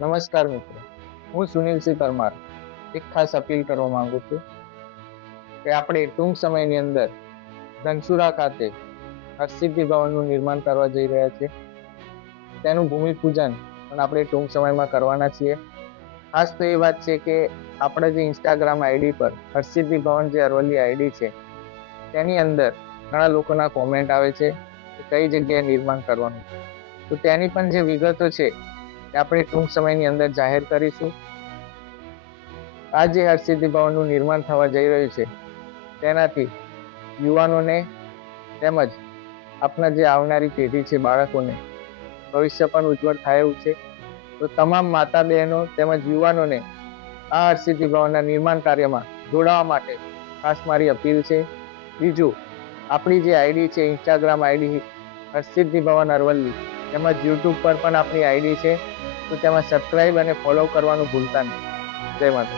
નમસ્કાર મિત્રો, હું સુનિલસિંહ પરમાર એક ખાસ અપીલ કરવા માંગુ છું કે આપણે ટૂંક સમયની અંદર ધનસુરા ખાતે હરસિદ્ધિ ભવનનું નિર્માણ કરવા જઈ રહ્યા છીએ. તેનું ભૂમિપૂજન પણ આપણે ટૂંક સમયમાં કરવાના છીએ. ખાસ તો એ વાત છે કે આપણે જે ઇન્સ્ટાગ્રામ આઈડી પર હરસિદ્ધિ ભવન જે અરવલ્લી આઈડી છે તેની અંદર ઘણા લોકોના કોમેન્ટ આવે છે કે કઈ જગ્યાએ નિર્માણ કરવાનું, તો તેની પણ જે વિગતો છે તે આપણે ટૂંક સમયની અંદર જાહેર કરીશું. આ જે હરસિદ્ધિ ભવનનું નિર્માણ થવા જઈ રહ્યું છે તેનાથી યુવાનોને તેમજ આપણા જે આવનારી પેઢી છે બાળકોને ભવિષ્ય પણ ઉજ્જવળ થાય એવું છે. તો તમામ માતા બહેનો તેમજ યુવાનોને આ હરસિદ્ધિ ભવનના નિર્માણ કાર્યમાં જોડાવા માટે ખાસ મારી અપીલ છે. બીજું, આપણી જે આઈડી છે ઇન્સ્ટાગ્રામ આઈડી હરસિદ્ધિ ભવન અરવલ્લી તેમજ યુટ્યુબ પર પણ આપણી આઈડી છે, તો તેમાં સબસ્ક્રાઇબ અને ફોલો કરવાનું ભૂલતા નહીં. જય માતા.